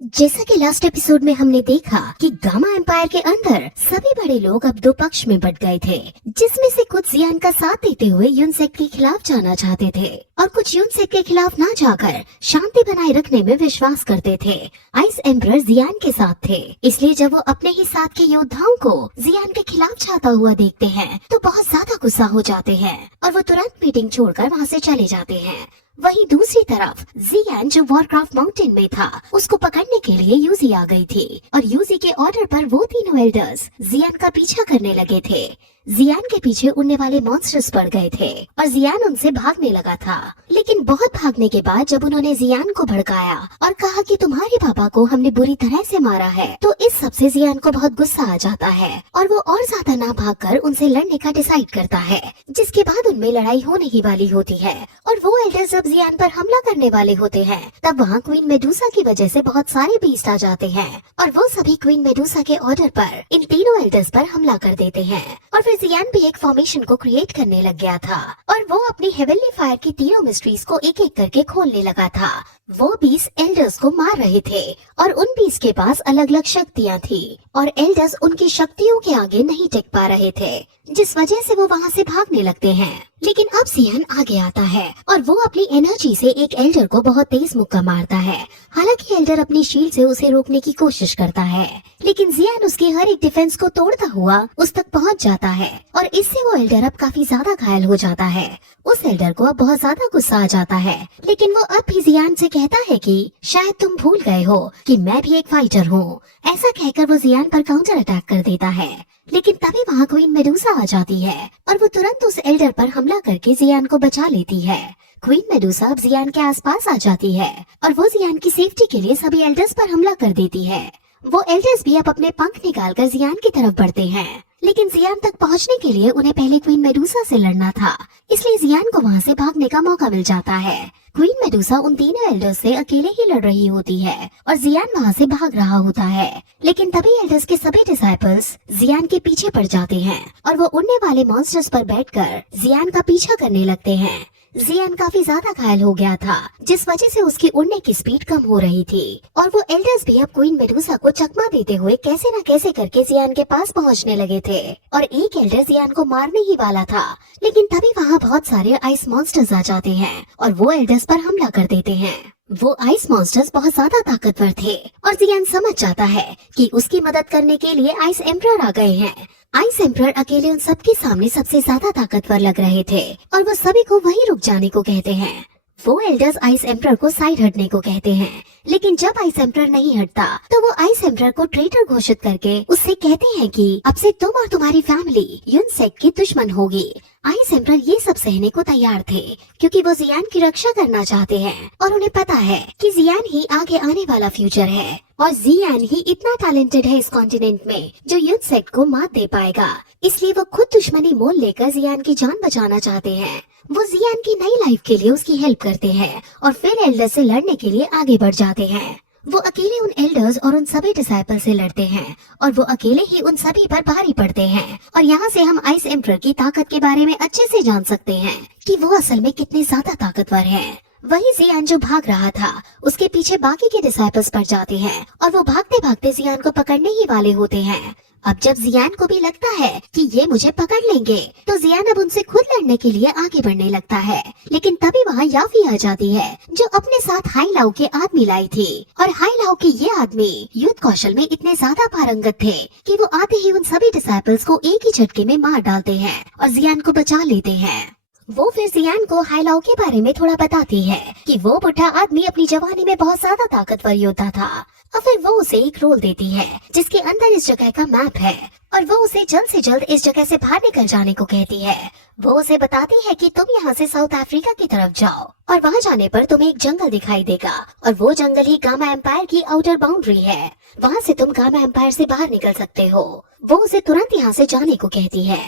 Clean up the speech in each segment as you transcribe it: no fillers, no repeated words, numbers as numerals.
जैसा कि last episode में हमने देखा कि गामा एम्पायर के अंदर सभी बड़े लोग अब दो पक्ष में बट गए थे, जिसमें से कुछ जियान का साथ देते हुए यूनसेक के खिलाफ जाना चाहते थे और कुछ यूनसेक के खिलाफ ना जाकर शांति बनाए रखने में विश्वास करते थे। आइस एम्परर जियान के साथ थे, इसलिए जब वो अपने ही साथ के योद्धाओं को जियान के खिलाफ जाता हुआ देखते हैं तो बहुत ज्यादा गुस्सा हो जाते हैं और वो तुरंत मीटिंग छोड़कर वहाँ से चले जाते हैं। वहीं दूसरी तरफ जियान जो वॉरक्राफ्ट माउंटेन में था, उसको पकड़ने के लिए यूजी आ गई थी और यूजी के ऑर्डर पर वो तीनों एल्डर्स जियान का पीछा करने लगे थे। जियान के पीछे उड़ने वाले मॉन्स्टर्स पड़ गए थे और जियान उनसे भागने लगा था, लेकिन बहुत भागने के बाद जब उन्होंने जियान को भड़काया और कहा कि तुम्हारे पापा को हमने बुरी तरह से मारा है, तो इस सब से जियान को बहुत गुस्सा आ जाता है और वो और ज्यादा ना भागकर उनसे लड़ने का डिसाइड करता है, जिसके बाद उनमें लड़ाई होने ही वाली होती है। और वो एल्डर्स जब जियान पर हमला करने वाले होते हैं तब वहाँ क्वीन मेडुसा की वजह से बहुत सारे बीस्ट आ जाते हैं और वो सभी क्वीन मेडुसा के ऑर्डर पर इन तीनों एल्डर्स पर हमला कर देते हैं। और फिर जियान भी एक फॉर्मेशन को क्रिएट करने लग गया था और वो अपनी हेवनली फायर की तीनों मिस्ट्रीज को एक एक करके खोलने लगा था। वो बीस्ट एल्डर्स को मार रहे थे और उन बीस्ट के पास अलग अलग शक्तियाँ थी और एल्डर्स उनकी शक्तियों के आगे नहीं टिक पा रहे थे, जिस वजह से वो वहाँ से भागने लगते हैं। लेकिन अब जियान आगे आता है और वो अपनी एनर्जी से एक एल्डर को बहुत तेज मुक्का मारता है। हालांकि एल्डर अपनी शील्ड से उसे रोकने की कोशिश करता है, लेकिन जियान उसकी हर एक डिफेंस को तोड़ता हुआ उस तक पहुंच जाता है और इससे वो एल्डर अब काफी ज्यादा घायल हो जाता है। उस एल्डर को अब बहुत ज्यादा गुस्सा आ जाता है, लेकिन वो अब भी जियान से कहता है कि शायद तुम भूल गए हो कि मैं भी एक फाइटर हूँ। ऐसा कहकर वो जियान पर काउंटर अटैक कर देता है, लेकिन तभी वहाँ क्वीन मेडुसा आ जाती है और वो तुरंत उस एल्डर पर हमला करके जियान को बचा लेती है। क्वीन मेडुसा अब जियान के आसपास आ जाती है और वो जियान की सेफ्टी के लिए सभी एल्डर्स पर हमला कर देती है। वो एल्डर्स भी अब अपने पंख निकालकर जियान की तरफ बढ़ते हैं, लेकिन जियान तक पहुंचने के लिए उन्हें पहले क्वीन मेडुसा से लड़ना था, इसलिए जियान को वहां से भागने का मौका मिल जाता है। क्वीन मेडुसा उन तीनों एल्डर्स से अकेले ही लड़ रही होती है और जियान वहां से भाग रहा होता है, लेकिन तभी एल्डर्स के सभी डिसाइपल्स जियान के पीछे पड़ जाते हैं और वो उड़ने वाले मॉन्स्टर्स पर बैठकर जियान का पीछा करने लगते हैं। जियान काफी ज्यादा घायल हो गया था, जिस वजह से उसकी उड़ने की स्पीड कम हो रही थी और वो एल्डर्स भी अब क्वीन मेडुसा को चकमा देते हुए कैसे न कैसे करके जियान के पास पहुंचने लगे थे और एक एल्डर जियान को मारने ही वाला था, लेकिन तभी वहाँ बहुत सारे आइस मॉन्स्टर्स आ जाते हैं और वो एल्डर्स पर हमला कर देते हैं। वो आइस मॉन्स्टर्स बहुत ज्यादा ताकतवर थे और जियान समझ जाता है कि उसकी मदद करने के लिए आइस एम्परर आ गए हैं। आइस एम्परर अकेले उन सबके सामने सबसे ज्यादा ताकतवर लग रहे थे और वो सभी को वहीं रुक जाने को कहते हैं। वो एल्डर्स आइस एम्परर को साइड हटने को कहते हैं, लेकिन जब आइस एम्परर नहीं हटता तो वो आइस एम्परर को ट्रेटर घोषित करके उससे कहते हैं कि अब से तुम और तुम्हारी फैमिली यूनसेक की दुश्मन होगी। आइस एम्परर ये सब सहने को तैयार थे क्योंकि वो जियान की रक्षा करना चाहते हैं और उन्हें पता है कि जियान ही आगे आने वाला फ्यूचर है और जियान ही इतना टैलेंटेड है इस कॉन्टिनेंट में जो यूनसेक को मात दे पाएगा, इसलिए वो खुद दुश्मनी मोल लेकर जियान की जान बचाना चाहते हैं। वो जियान की नई लाइफ के लिए उसकी हेल्प करते हैं और फिर एल्डर से लड़ने के लिए आगे बढ़ जाते हैं। वो अकेले उन एल्डर्स और उन सभी डिसाइपल से लड़ते हैं और वो अकेले ही उन सभी पर भारी पड़ते हैं और यहाँ से हम आइस एम्परर की ताकत के बारे में अच्छे से जान सकते हैं कि वो असल में कितने ज्यादा ताकतवर हैं। वही जियान जो भाग रहा था उसके पीछे बाकी के डिसाइपल्स पड़ जाते हैं और वो भागते भागते जियान को पकड़ने ही वाले होते हैं। अब जब जियान को भी लगता है कि ये मुझे पकड़ लेंगे तो जियान अब उनसे खुद लड़ने के लिए आगे बढ़ने लगता है, लेकिन तभी वहाँ याफी आ जाती है जो अपने साथ हाई लाओ के आदमी लाई थी और हाई लाओ के ये आदमी युद्ध कौशल में इतने ज्यादा पारंगत थे कि वो आते ही उन सभी डिसाइपल्स को एक ही झटके में मार डालते हैं और जियान को बचा लेते हैं। वो फिर जियान को हाइलाओ के बारे में थोड़ा बताती है कि वो बुढ़ा आदमी अपनी जवानी में बहुत ज्यादा ताकतवर योद्धा था और फिर वो उसे एक रोल देती है जिसके अंदर इस जगह का मैप है और वो उसे जल्द से जल्द इस जगह से बाहर निकल जाने को कहती है। वो उसे बताती है कि तुम यहाँ से साउथ अफ्रीका की तरफ जाओ और वहाँ जाने पर तुम्हें एक जंगल दिखाई देगा और वो जंगल ही गामा एम्पायर की आउटर बाउंड्री है, वहाँ से तुम गामा एम्पायर से बाहर निकल सकते हो। वो उसे तुरंत यहाँ से जाने को कहती है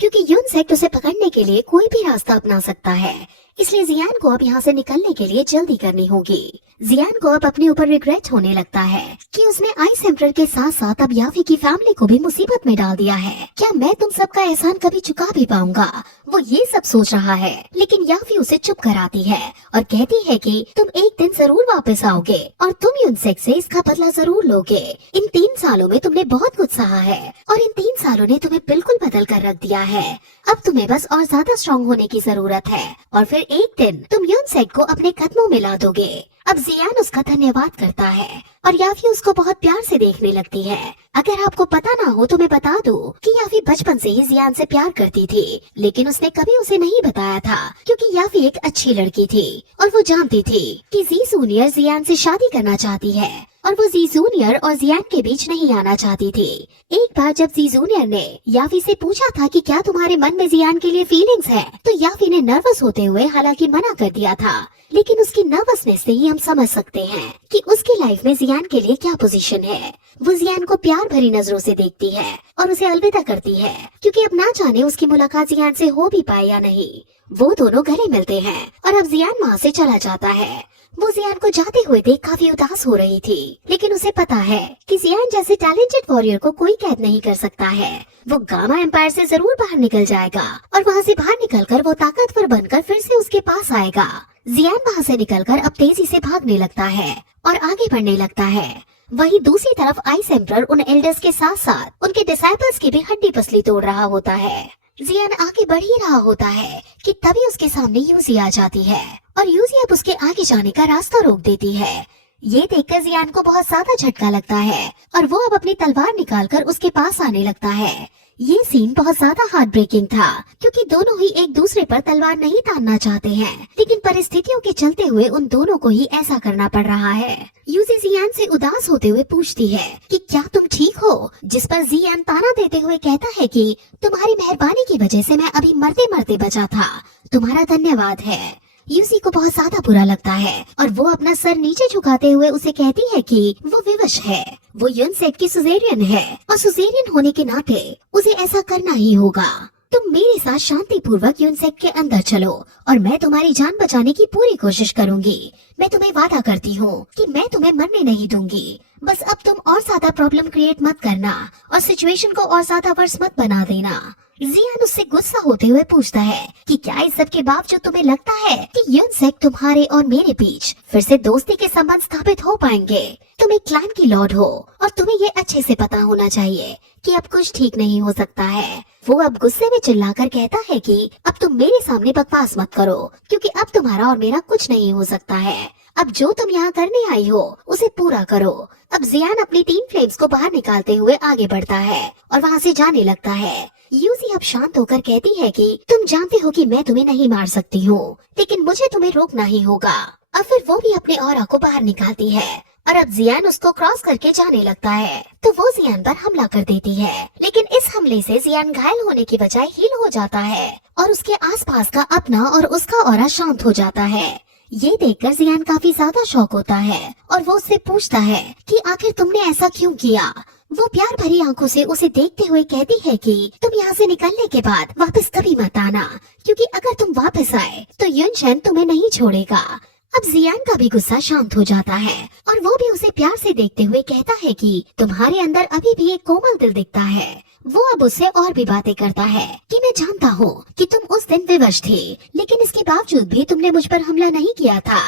क्योंकि यूनसेक उसे पकड़ने के लिए कोई भी रास्ता अपना सकता है, इसलिए जियान को अब यहाँ से निकलने के लिए जल्दी करनी होगी। जियान को अब अपने ऊपर रिग्रेट होने लगता है कि उसने आइस एम्परर के साथ साथ अब याफी की फैमिली को भी मुसीबत में डाल दिया है। क्या मैं तुम सबका एहसान कभी चुका भी पाऊंगा? वो ये सब सोच रहा है, लेकिन याफी उसे चुप कराती है और कहती है कि तुम एक दिन जरूर वापस आओगे और तुम यूनसेक से इसका बदला जरूर लोगे। इन 3 सालों में तुमने बहुत कुछ सहा है और इन 3 सालों ने तुम्हें बिल्कुल बदल कर रख दिया है। अब तुम्हें बस और ज्यादा स्ट्रॉन्ग होने की जरूरत है और फिर एक दिन तुम यूनसेक को अपने कदमों में ला दोगे। अब जियान उसका धन्यवाद करता है और याफी उसको बहुत प्यार से देखने लगती है। अगर आपको पता ना हो तो मैं बता दूं कि याफी बचपन से ही जियान से प्यार करती थी, लेकिन उसने कभी उसे नहीं बताया था क्योंकि याफी एक अच्छी लड़की थी और वो जानती थी कि जी जूनियर जियान से शादी करना चाहती है और वो जी जूनियर और जियान के बीच नहीं आना चाहती थी। एक बार जब जी जूनियर ने याफी से पूछा था कि क्या तुम्हारे मन में जियान के लिए फीलिंग्स है, तो याफी ने नर्वस होते हुए हालांकि मना कर दिया था, लेकिन उसकी नर्वसनेस से ही हम समझ सकते हैं कि उसकी लाइफ में जियान के लिए क्या पोजीशन है। वो जियान को प्यार भरी नजरों से देखती है और उसे अलविदा करती है क्योंकि अब ना जाने उसकी मुलाकात जियान से हो भी पाए या नहीं। वो दोनों गले मिलते हैं और अब जियान वहाँ से चला जाता है। वो जियान को जाते हुए देख काफी उदास हो रही थी, लेकिन उसे पता है कि जियान जैसे टैलेंटेड वॉरियर को कोई कैद नहीं कर सकता है। वो गामा एम्पायर से जरूर बाहर निकल जाएगा और वहाँ से बाहर निकलकर वो ताकतवर बनकर फिर से उसके पास आएगा। जियान वहाँ से निकलकर अब तेजी से भागने लगता है और आगे बढ़ने लगता है। वहीं दूसरी तरफ आइस एम्परर उन एल्डर्स के साथ साथ उनके डिसाइपल्स की भी हड्डी पसली तोड़ रहा होता है। जियान आगे बढ़ ही रहा होता है कि तभी उसके सामने यूजी आ जाती है और यूजी अब उसके आगे जाने का रास्ता रोक देती है। ये देखकर जियान को बहुत ज्यादा झटका लगता है और वो अब अपनी तलवार निकालकर उसके पास आने लगता है। ये सीन बहुत ज्यादा हार्ट ब्रेकिंग था क्योंकि दोनों ही एक दूसरे पर तलवार नहीं तानना चाहते हैं, लेकिन परिस्थितियों के चलते हुए उन दोनों को ही ऐसा करना पड़ रहा है। यूजी जियान से उदास होते हुए पूछती है कि क्या तुम ठीक हो, जिस पर जियान ताना देते हुए कहता है कि तुम्हारी मेहरबानी की वजह से मैं अभी मरते मरते बचा था, तुम्हारा धन्यवाद है। यूजी को बहुत ज्यादा बुरा लगता है और वो अपना सर नीचे झुकाते हुए उसे कहती है कि वो विवश है, वो यूनसेक की सुजेरियन है और सुजेरियन होने के नाते उसे ऐसा करना ही होगा। तुम मेरे साथ शांतिपूर्वक यूनसेक के अंदर चलो और मैं तुम्हारी जान बचाने की पूरी कोशिश करूंगी। मैं तुम्हें वादा करती हूँ कि मैं तुम्हें मरने नहीं दूंगी। बस अब तुम और ज्यादा प्रॉब्लम क्रिएट मत करना और सिचुएशन को और ज्यादा वर्स मत बना देना। जियान उससे गुस्सा होते हुए पूछता है कि क्या इस सब के बावजूद तुम्हें लगता है कि यूनसेक तुम्हारे और मेरे बीच फिर से दोस्ती के संबंध स्थापित हो पाएंगे? तुम एक क्लैन की लॉर्ड हो और तुम्हें ये अच्छे से पता होना चाहिए कि अब कुछ ठीक नहीं हो सकता है। वो अब गुस्से में चिल्लाकर कहता है कि अब तुम मेरे सामने बकवास मत करो क्योंकि अब तुम्हारा और मेरा कुछ नहीं हो सकता है। अब जो तुम यहाँ करने आई हो उसे पूरा करो। अब जियान अपनी 3 फ्लेम्स को बाहर निकालते हुए आगे बढ़ता है और वहाँ से जाने लगता है। यूजी अब शांत होकर कहती है कि तुम जानते हो कि मैं तुम्हें नहीं मार सकती हूँ, लेकिन मुझे तुम्हें रोकना ही होगा। और फिर वो भी अपने ऑरा को बाहर निकालती है और अब जियान उसको क्रॉस करके जाने लगता है तो वो जियान पर हमला कर देती है, लेकिन इस हमले से जियान घायल होने की बजाय हील हो जाता है और उसके आसपास का अपना और उसका ऑरा शांत हो जाता है। ये देखकर जियान काफी ज्यादा शॉक होता है और वो उससे पूछता है कि आखिर तुमने ऐसा क्यों किया। वो प्यार भरी आंखों से उसे देखते हुए कहती है कि तुम यहाँ से निकलने के बाद वापस कभी मत आना, क्योंकि अगर तुम वापस आए तो युनशेन तुम्हें नहीं छोड़ेगा। अब जियान का भी गुस्सा शांत हो जाता है और वो भी उसे प्यार से देखते हुए कहता है कि तुम्हारे अंदर अभी भी एक कोमल दिल दिखता है। वो अब उससे और भी बातें करता है कि मैं जानता हूँ कि तुम उस दिन विवश थे, लेकिन इसके बावजूद भी तुमने मुझ पर हमला नहीं किया था।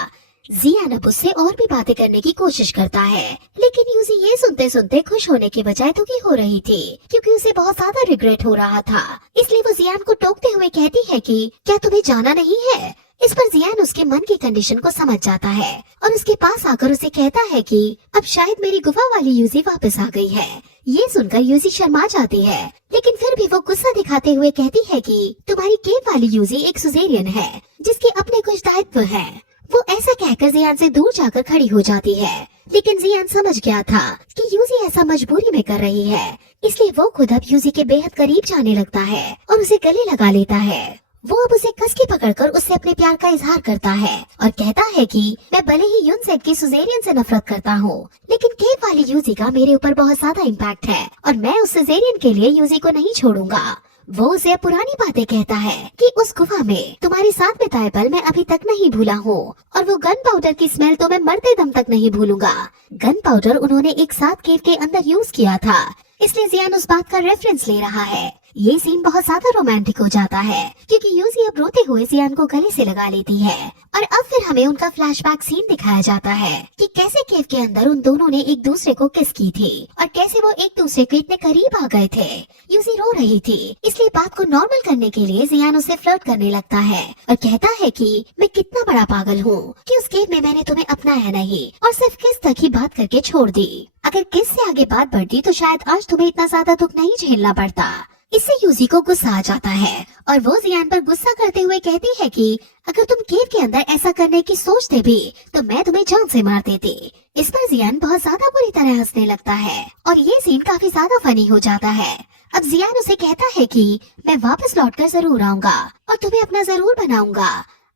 जियान अब उससे और भी बातें करने की कोशिश करता है, लेकिन यूजी ये सुनते सुनते खुश होने के बजाय दुखी हो रही थी क्योंकि उसे बहुत ज्यादा रिग्रेट हो रहा था। इसलिए वो जियान को टोकते हुए कहती है कि क्या तुम्हें जाना नहीं है। इस पर जियान उसके मन की कंडीशन को समझ जाता है और उसके पास आकर उसे कहता है कि अब शायद मेरी गुफा वाली यूजी वापस आ गई है। ये सुनकर यूजी शर्मा जाती है, लेकिन फिर भी वो गुस्सा दिखाते हुए कहती है कि तुम्हारी केव वाली यूजी एक सुजेरियन है जिसके अपने कुछ दायित्व हैं। वो ऐसा कहकर जियान से दूर जाकर खड़ी हो जाती है, लेकिन जियान समझ गया था कि यूजी ऐसा मजबूरी में कर रही है, इसलिए वो खुद अब यूजी के बेहद करीब जाने लगता है और उसे गले लगा लेता है। वो अब उसे कस के पकड़कर उससे अपने प्यार का इजहार करता है और कहता है कि मैं भले ही यूनसेक की सुजेरियन से नफरत करता हूँ, लेकिन केव वाली यूजी का मेरे ऊपर बहुत ज्यादा इम्पैक्ट है और मैं उस सुजेरियन के लिए यूजी को नहीं छोड़ूंगा। वो उसे पुरानी बातें कहता है कि उस गुफा में तुम्हारे साथ बिताए पल मैं अभी तक नहीं भूला हूँ, और वो गन पाउडर की स्मेल तो मैं मरते दम तक नहीं भूलूंगा। गन पाउडर उन्होंने एक साथ केव के अंदर यूज किया था, इसलिए जियान उस बात का रेफरेंस ले रहा है। ये सीन बहुत ज्यादा रोमांटिक हो जाता है क्योंकि यूजी अब रोते हुए जियान को गले से लगा लेती है। और अब फिर हमें उनका फ्लैशबैक सीन दिखाया जाता है कि कैसे केव के अंदर उन दोनों ने एक दूसरे को किस की थी और कैसे वो एक दूसरे के इतने करीब आ गए थे। यूजी रो रही थी, इसलिए बात को नॉर्मल करने के लिए जियान उसे फ्लर्ट करने लगता है और कहता है कि मैं कितना बड़ा पागल हूँ कि उस केव में मैंने तुम्हें अपनाया नहीं और सिर्फ किस तक ही बात करके छोड़ दी। अगर किस से आगे बात बढ़ती तो शायद आज तुम्हें इतना ज्यादा दुख नहीं झेलना पड़ता। इससे यूजी को गुस्सा आ जाता है और वो जियान पर गुस्सा करते हुए कहती है कि अगर तुम केव के अंदर ऐसा करने की सोचते भी तो मैं तुम्हें जान से मार देती। इस पर जियान बहुत ज्यादा बुरी तरह हंसने लगता है और ये सीन काफी ज्यादा फनी हो जाता है। अब जियान उसे कहता है कि मैं वापस लौटकर जरूर आऊंगा और तुम्हें अपना जरूर बनाऊंगा।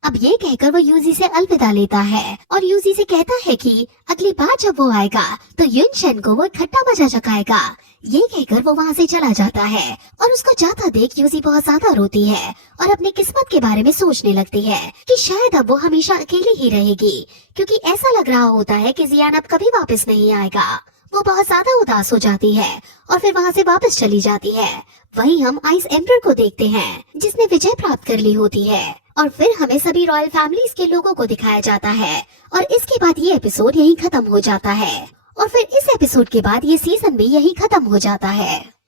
अब ये कहकर वो यूजी से अलविदा लेता है और यूजी से कहता है कि अगली बार जब वो आएगा तो युनशन को वो इकट्ठा बजा चकाएगा। ये कहकर वो वहाँ से चला जाता है और उसको जाता देख यूजी बहुत ज्यादा रोती है और अपनी किस्मत के बारे में सोचने लगती है कि शायद अब वो हमेशा अकेली ही रहेगी, क्योंकि ऐसा लग रहा होता है कि जियान अब कभी वापस नहीं आएगा। वो बहुत ज्यादा उदास हो जाती है और फिर वहाँ से वापस चली जाती है। वहीं हम आइस एम्पर को देखते हैं जिसने विजय प्राप्त कर ली होती है और फिर हमें सभी रॉयल फैमिलीज के लोगों को दिखाया जाता है और इसके बाद ये एपिसोड यहीं खत्म हो जाता है और फिर इस एपिसोड के बाद ये सीजन भी यहीं खत्म हो जाता है।